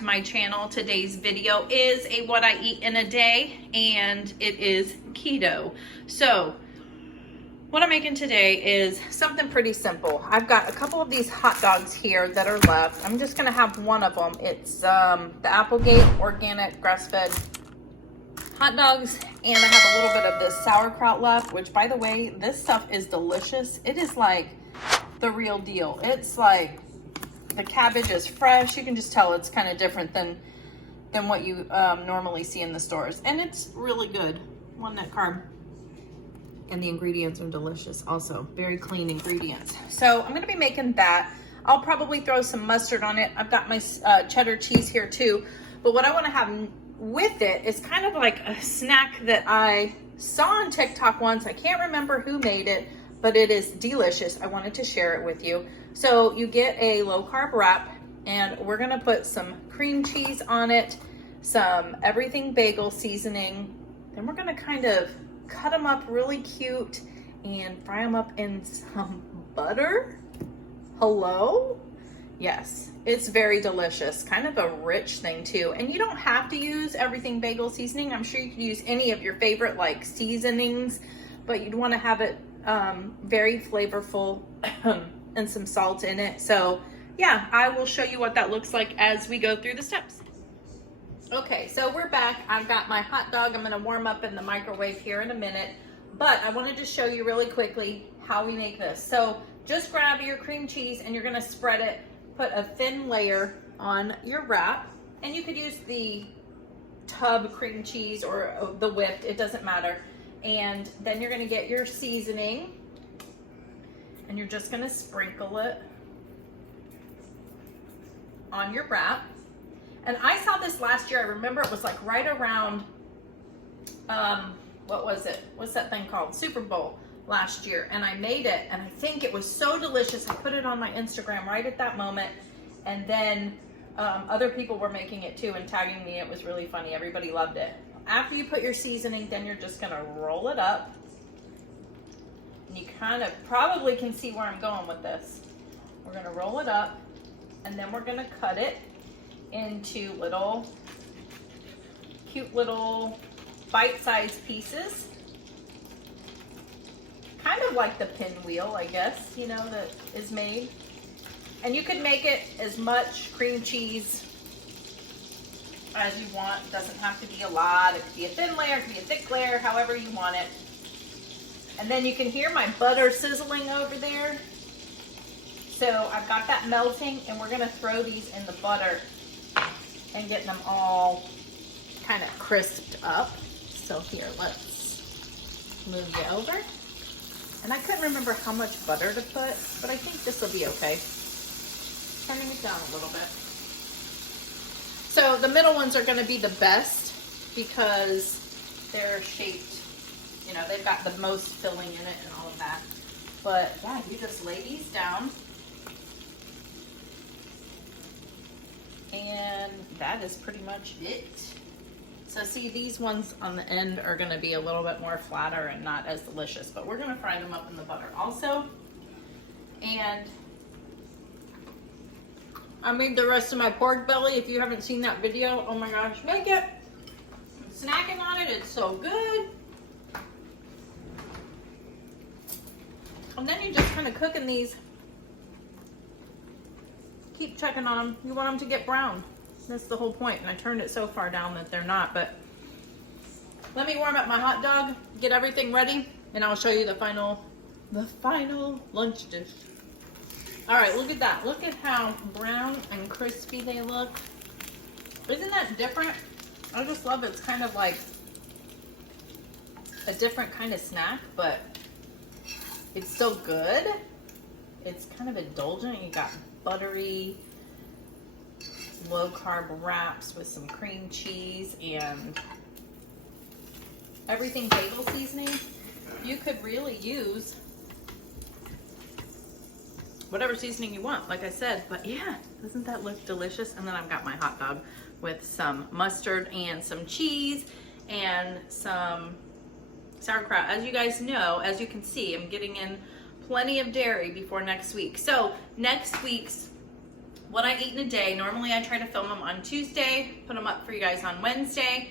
to my channel. Today's video is a what I eat in a day, and it is keto. So what I'm making today is something pretty simple. I've got a couple of these hot dogs here that are left. I'm just gonna have one of them. It's the Applegate organic grass-fed hot dogs, and I have a little bit of this sauerkraut left, which, by the way, this stuff is delicious. It is like the real deal. It's like the cabbage is fresh. You can just tell it's kind of different than what you normally see in the stores, and it's really good. One net carb, and the ingredients are delicious. Also, very clean ingredients. So I'm going to be making that. I'll probably throw some mustard on it. I've got my cheddar cheese here too, but what I want to have with it is kind of like a snack that I saw on TikTok once. I can't remember who made it, but it is delicious. I wanted to share it with you. So you get a low carb wrap, and we're gonna put some cream cheese on it, some everything bagel seasoning. Then we're gonna kind of cut them up really cute and fry them up in some butter. Hello? Yes, it's very delicious. Kind of a rich thing too. And you don't have to use everything bagel seasoning. I'm sure you could use any of your favorite like seasonings, but you'd want to have it very flavorful and some salt in it. So yeah, I will show you what that looks like as we go through the steps. Okay, so we're back. I've got my hot dog. I'm gonna warm up in the microwave here in a minute, but I wanted to show you really quickly how we make this. So just grab your cream cheese and you're gonna spread it. Put a thin layer on your wrap, and you could use the tub cream cheese or the whipped, it doesn't matter. And then you're gonna get your seasoning, and you're just gonna sprinkle it on your wrap. And I saw this last year. I remember it was like right around, what was it? What's that thing called? Super Bowl last year, and I made it, and I think it was so delicious. I put it on my Instagram right at that moment, and then other people were making it too and tagging me. It was really funny. Everybody loved it. After you put your seasoning, then you're just gonna roll it up, and you kind of probably can see where I'm going with this. We're gonna roll it up, and then we're gonna cut it into little cute little bite-sized pieces. Kind of like the pinwheel, I guess, you know, that is made. And you can make it as much cream cheese as you want. It doesn't have to be a lot. It could be a thin layer, it could be a thick layer, however you want it. And then you can hear my butter sizzling over there. So I've got that melting, and we're gonna throw these in the butter and get them all kind of crisped up. So here, let's move you over. And I couldn't remember how much butter to put, but I think this will be okay. Turning it down a little bit. So the middle ones are gonna be the best because they're shaped, you know, they've got the most filling in it and all of that. But yeah, you just lay these down. And that is pretty much it. So see, these ones on the end are gonna be a little bit more flatter and not as delicious, but we're gonna fry them up in the butter also. And I made the rest of my pork belly. If you haven't seen that video, oh my gosh, make it. I'm snacking on it, it's so good. And then you just kind of cooking these. Keep checking on them. You want them to get brown. That's the whole point. And I turned it so far down that they're not, but let me warm up my hot dog, get everything ready, and I'll show you the final lunch dish. All right, look at that. Look at how brown and crispy they look. Isn't that different? I just love it. It's kind of like a different kind of snack, but it's still good. It's kind of indulgent. You got buttery, low carb wraps with some cream cheese and everything bagel seasoning. You could really use whatever seasoning you want, like I said, but yeah, doesn't that look delicious? And then I've got my hot dog with some mustard and some cheese and some sauerkraut. As you guys know, as you can see, I'm getting in plenty of dairy before next week. So next week's what I eat in a day. Normally I try to film them on Tuesday, put them up for you guys on Wednesday.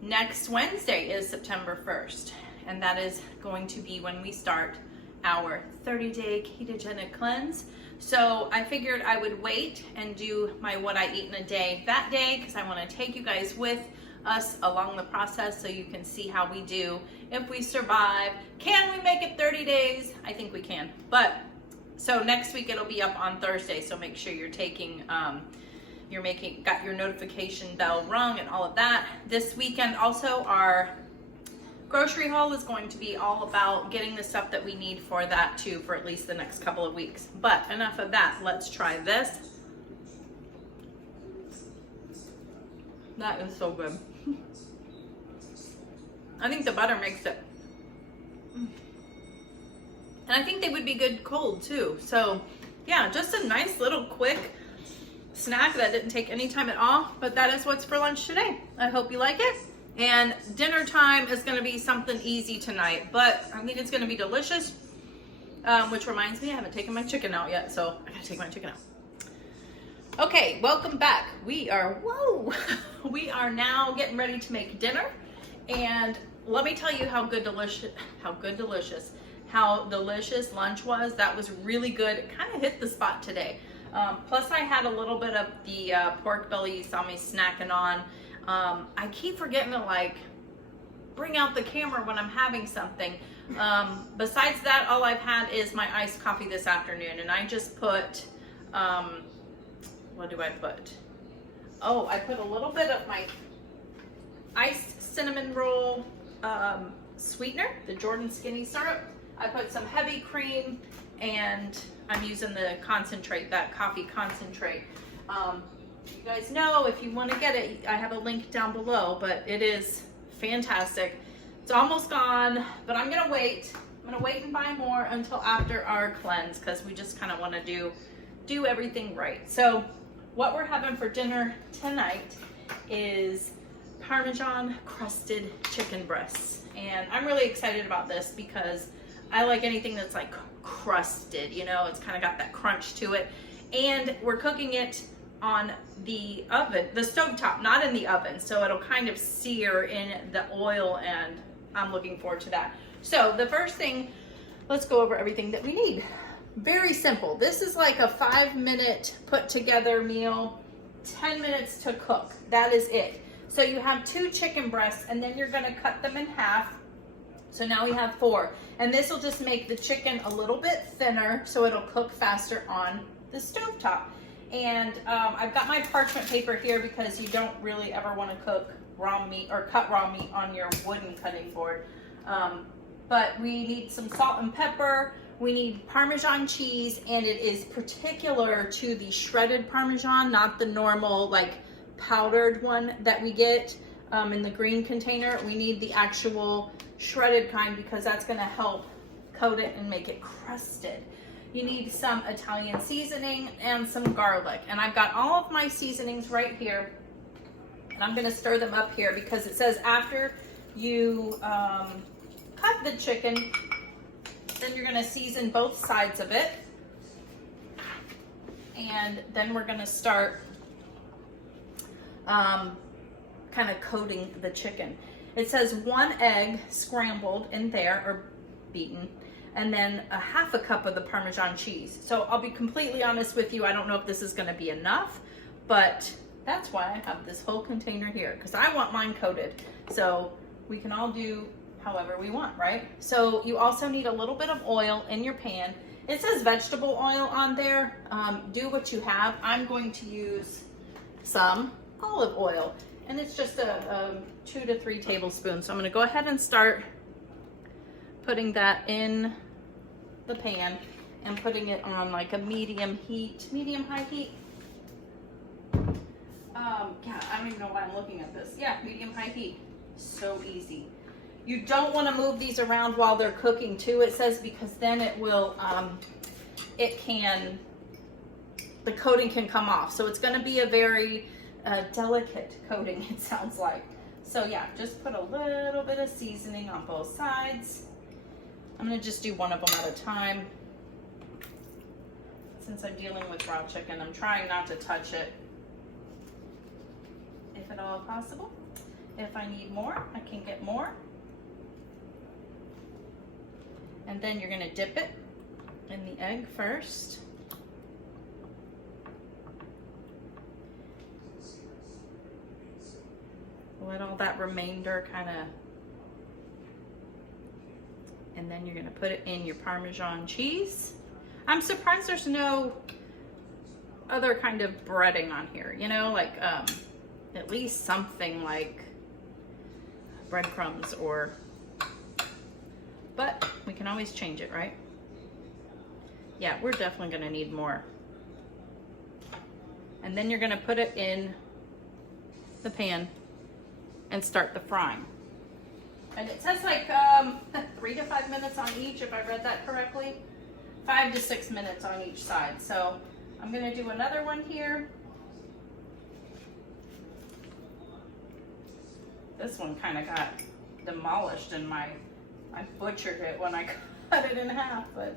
Next Wednesday is September 1st, and that is going to be when we start our 30-day ketogenic cleanse. So I figured I would wait and do my what I eat in a day that day, because I want to take you guys with us along the process so you can see how we do. If we survive, can we make it 30 days? I think we can. But so next week it'll be up on Thursday, so make sure you're taking got your notification bell rung and all of that. This weekend also, our grocery haul is going to be all about getting the stuff that we need for that too, for at least the next couple of weeks. But enough of that, let's try this. That is so good. I think the butter makes it. And I think they would be good cold too. So yeah, just a nice little quick snack that didn't take any time at all, but that is what's for lunch today. I hope you like it. And dinner time is gonna be something easy tonight, but I think it's gonna be delicious. Which reminds me, I haven't taken my chicken out yet, so I gotta take my chicken out. Okay, welcome back. We are now getting ready to make dinner. And let me tell you how delicious lunch was. That was really good. It kind of hit the spot today. Plus I had a little bit of the pork belly you saw me snacking on. I keep forgetting to like bring out the camera when I'm having something. Besides that, all I've had is my iced coffee this afternoon, and I just put, what do I put? Oh, I put a little bit of my iced cinnamon roll sweetener, the Jordan Skinny syrup. I put some heavy cream, and I'm using the concentrate, that coffee concentrate. You guys know, if you want to get it, I have a link down below, but it is fantastic. It's almost gone, but I'm gonna wait. I'm gonna wait and buy more until after our cleanse, because we just kind of want to do everything right. So what we're having for dinner tonight is Parmesan crusted chicken breasts. And I'm really excited about this because I like anything that's like crusted, you know, it's kind of got that crunch to it. And we're cooking it on the oven, the stovetop, not in the oven. So it'll kind of sear in the oil, and I'm looking forward to that. So the first thing, let's go over everything that we need. Very simple. This is like a 5-minute put together meal, 10 minutes to cook. That is it. So you have 2 chicken breasts, and then you're gonna cut them in half. So now we have 4. And this will just make the chicken a little bit thinner, so it'll cook faster on the stovetop. And I've got my parchment paper here because you don't really ever want to cook raw meat or cut raw meat on your wooden cutting board. But we need some salt and pepper. We need Parmesan cheese, and it is particular to the shredded Parmesan, not the normal like powdered one that we get in the green container. We need the actual shredded kind because that's going to help coat it and make it crusted. You need some Italian seasoning and some garlic. And I've got all of my seasonings right here. And I'm going to stir them up here because it says after you cut the chicken, then you're going to season both sides of it. And then we're going to start kind of coating the chicken. It says 1 egg scrambled in there, or beaten, and then a half a cup of the Parmesan cheese. So I'll be completely honest with you, I don't know if this is gonna be enough, but that's why I have this whole container here, because I want mine coated. So we can all do however we want, right? So you also need a little bit of oil in your pan. It says vegetable oil on there. Do what you have. I'm going to use some olive oil, and it's just a 2 to 3 tablespoons. So I'm gonna go ahead and start putting that in the pan and putting it on like a medium high heat. Yeah, I don't even know why I'm looking at this. Yeah, medium high heat. So easy. You don't want to move these around while they're cooking too, it says, because then it will, the coating can come off. So it's going to be a very delicate coating, it sounds like. So yeah, just put a little bit of seasoning on both sides. I'm going to just do one of them at a time. since I'm dealing with raw chicken, I'm trying not to touch it if at all possible. If I need more, I can get more. And then you're gonna dip it in the egg first. Let all that remainder kind of, and then you're gonna put it in your Parmesan cheese. I'm surprised there's no other kind of breading on here, you know, like at least something like breadcrumbs or, but we can always change it, right? Yeah, we're definitely gonna need more. And then you're gonna put it in the pan and start the frying. And it says like 3 to 5 minutes on each, if I read that correctly. 5 to 6 minutes on each side. So I'm gonna do another one here. This one kind of got demolished and I butchered it when I cut it in half, but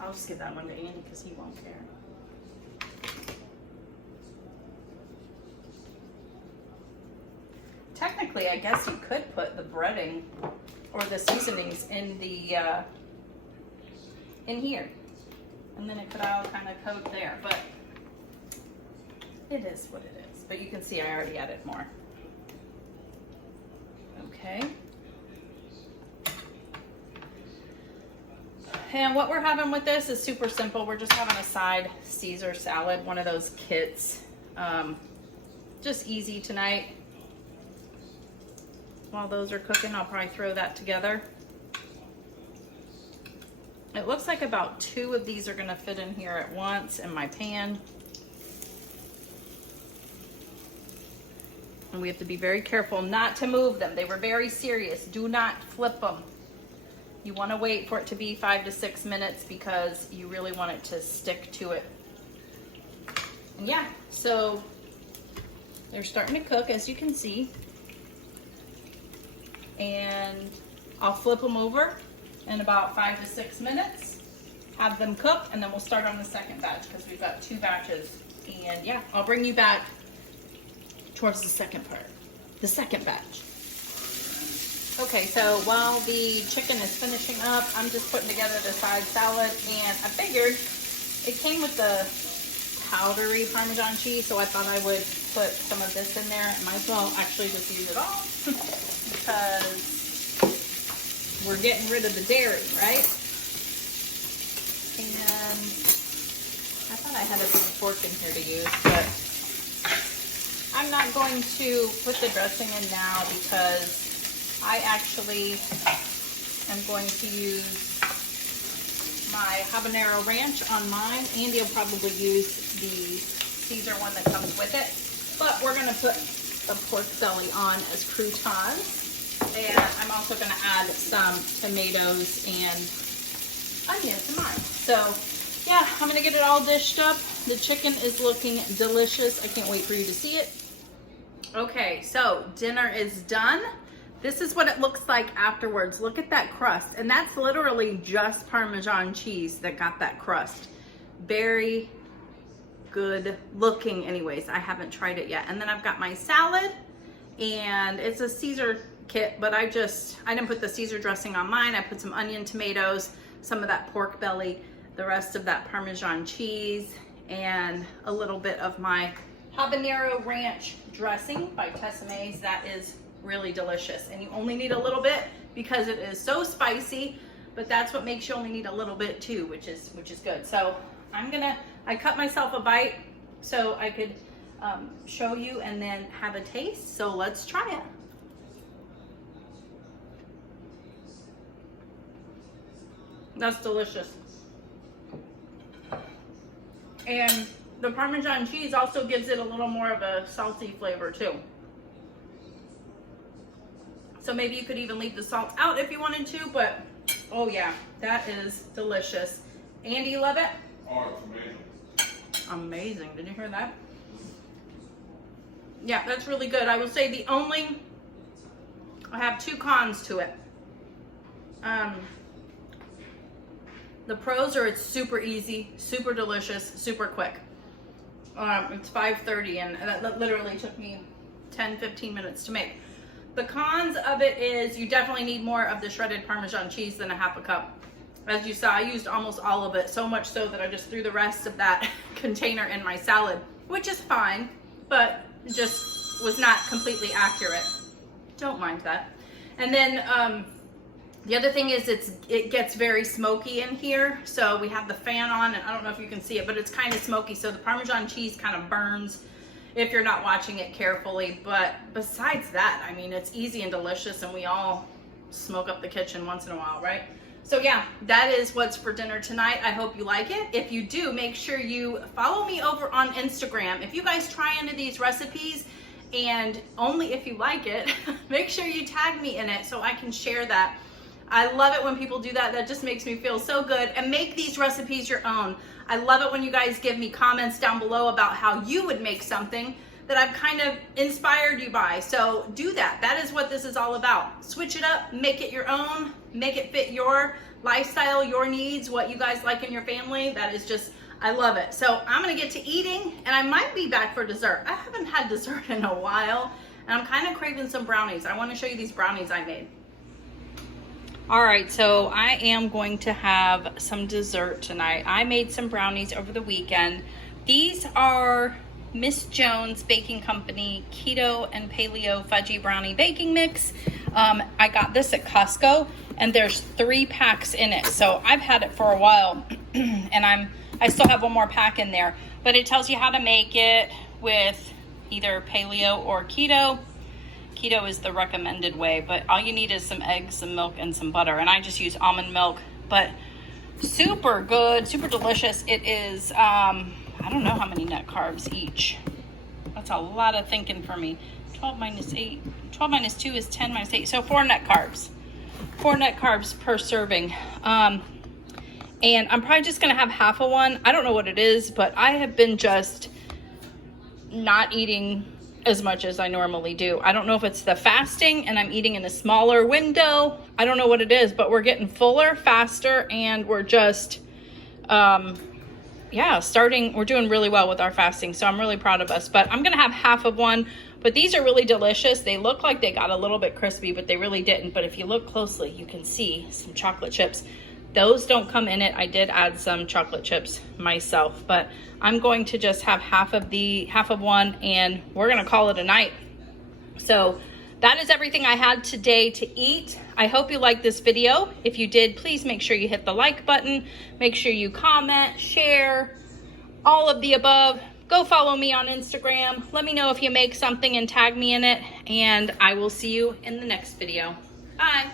I'll just give that one to Andy because he won't care. Technically, I guess you could put the breading or the seasonings in the in here, and then it could all kind of coat there. But it is what it is. But you can see I already added more. Okay. And what we're having with this is super simple. We're just having a side Caesar salad, one of those kits. Just easy tonight. While those are cooking, I'll probably throw that together. It looks like about 2 of these are gonna fit in here at once in my pan. And we have to be very careful not to move them. They were very serious. Do not flip them. You wanna wait for it to be 5 to 6 minutes because you really want it to stick to it. And yeah, so they're starting to cook, as you can see. And I'll flip them over in about 5 to 6 minutes, have them cook, and then we'll start on the second batch because we've got 2 batches. And yeah, I'll bring you back towards the second part, the second batch. Okay, so while the chicken is finishing up, I'm just putting together the side salad, and I figured it came with the powdery Parmesan cheese, so I thought I would put some of this in there. I might as well actually just use it all. Because we're getting rid of the dairy, right? And I thought I had a big fork in here to use, but I'm not going to put the dressing in now because I actually am going to use my habanero ranch on mine. Andy will probably use the Caesar one that comes with it, but we're going to put a pork belly on as croutons. And I'm also going to add some tomatoes and onions to mine. So yeah, I'm going to get it all dished up. The chicken is looking delicious. I can't wait for you to see it. Okay, so dinner is done. This is what it looks like afterwards. Look at that crust. And that's literally just Parmesan cheese that got that crust. Very good looking anyways. I haven't tried it yet. And then I've got my salad, and it's a Caesar kit, but I didn't put the Caesar dressing on mine. I put some onion, tomatoes, some of that pork belly, the rest of that Parmesan cheese, and a little bit of my habanero ranch dressing by Tessemae's. That is really delicious, and you only need a little bit because it is so spicy, but that's what makes you only need a little bit too, which is good. So I cut myself a bite so I could show you and then have a taste. So let's try it. That's delicious. And the Parmesan cheese also gives it a little more of a salty flavor too. So maybe you could even leave the salt out if you wanted to, but oh yeah, that is delicious. Andy, you love it? Oh, it's amazing. Amazing. Did you hear that? Yeah, that's really good. I will say I have 2 cons to it. The pros are it's super easy, super delicious, super quick. It's 5:30 and that literally took me 10-15 minutes to make. The cons of it is you definitely need more of the shredded Parmesan cheese than a half a cup. As you saw, I used almost all of it, so much so that I just threw the rest of that container in my salad, which is fine, but just was not completely accurate. Don't mind that. And then the other thing is it gets very smoky in here. So we have the fan on, and I don't know if you can see it, but it's kind of smoky. So the Parmesan cheese kind of burns if you're not watching it carefully. But besides that, I mean, it's easy and delicious, and we all smoke up the kitchen once in a while, right? So yeah, that is what's for dinner tonight. I hope you like it. If you do, make sure you follow me over on Instagram. If you guys try into these recipes, and only if you like it, make sure you tag me in it so I can share that. I love it when people do that. That just makes me feel so good. And make these recipes your own. I love it when you guys give me comments down below about how you would make something that I've kind of inspired you by. So do that. That is what this is all about. Switch it up, make it your own, make it fit your lifestyle, your needs, what you guys like in your family. That is just, I love it. So I'm gonna get to eating, and I might be back for dessert. I haven't had dessert in a while, and I'm kind of craving some brownies. I wanna show you these brownies I made. All right, so I am going to have some dessert tonight. I made some brownies over the weekend. These are Miss Jones Baking Company Keto and Paleo Fudgy Brownie Baking Mix. I got this at Costco, and there's 3 packs in it. So I've had it for a while, and I still have one more pack in there. But it tells you how to make it with either paleo or keto. Keto is the recommended way, but all you need is some eggs, some milk, and some butter. And I just use almond milk, but super good, super delicious. It is, I don't know how many net carbs each. That's a lot of thinking for me. 12 minus 8, 12 minus 2 is 10 minus 8. So 4 net carbs. 4 net carbs per serving. And I'm probably just gonna have half of one. I don't know what it is, but I have been just not eating as much as I normally do. I don't know if it's the fasting and I'm eating in a smaller window. I don't know what it is, but we're getting fuller, faster, and we're just, we're doing really well with our fasting. So I'm really proud of us, but I'm going to have half of one, but these are really delicious. They look like they got a little bit crispy, but they really didn't. But if you look closely, you can see some chocolate chips. Those don't come in it. I did add some chocolate chips myself, but I'm going to just have half of one, and we're going to call it a night. So that is everything I had today to eat. I hope you liked this video. If you did, please make sure you hit the like button. Make sure you comment, share, all of the above. Go follow me on Instagram. Let me know if you make something and tag me in it, and I will see you in the next video. Bye.